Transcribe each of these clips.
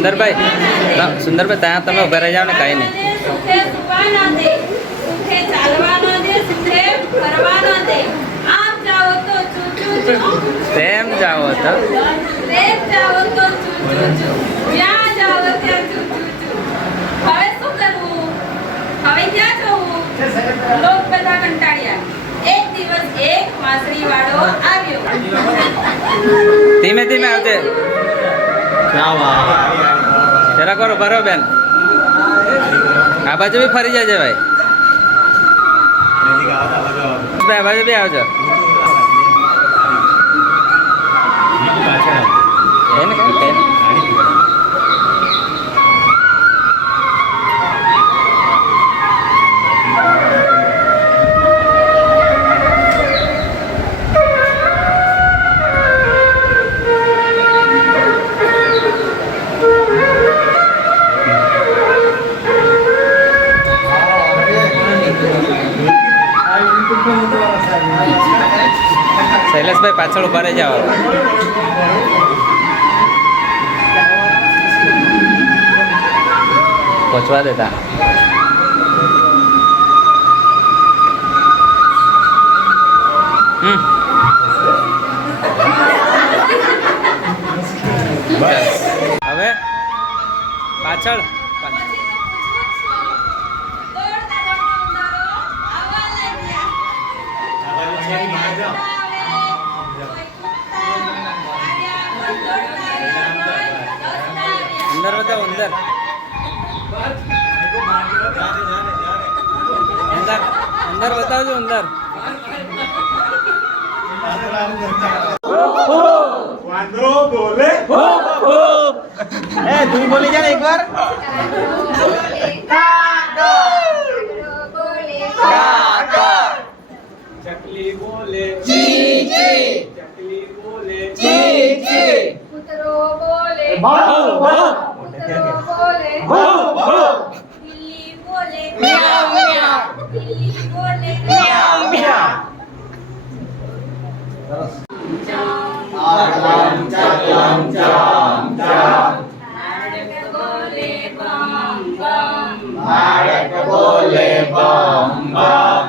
સુંદરભાઈ ત્યાં તમે ઉભા રહી જાઓ ને કાંઈ નહીં. તેમ જાઓ તો હવે શું કરવું? હવે ક્યાં જવું? લોક બધા કંટાળ્યા. એક દિવસ એક વાંસળી વાળો આવ્યો. ધીમે ધીમે આવજે. જરા કરો બરો બેન. આ બાજુ બી ફરી જાય ભાઈ. આ બાજુ બી આવજો. એને કઈ શૈલેષભાઈ પાછળ ઉભા રહી જાઓ. પહોંચવા દેતા. હવે પાછળ અંદર બતાવો. અંદર બતાવજો. અંદર વાંદરો બોલે તું બોલી જા એક વાર. ચકલી બોલે ચી ચી. ચકલી બોલે ચી ચી. કૂતરો બોલે ભાવ ભાવ. કૂતરો બોલે ભાવ ભાવ. બિલ્લી બોલે મ્યાઉ મ્યાઉ. બિલ્લી બોલે મ્યાઉ મ્યાઉ. Alam caklam jam jam. બાળક બોલે બમ બમ. Barak boleh bam bam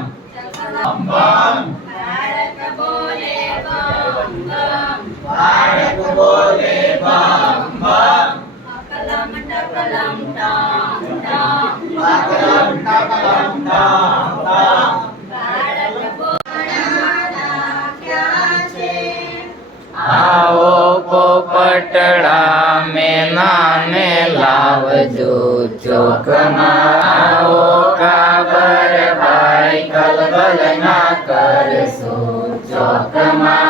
bam bam. બાળક બોલે બમ બમ. Barak boleh bam bam. અકલમ ટકલમ ટમ ટમ. Takalam takalam tam tam. બાળક બોલવાના ક્યાં છે? આવો પોપટડા મેનાને લાવજો ચોકમાં. આવો કાબર ભાઈ કલબલ ના કરશો ચોકમાં.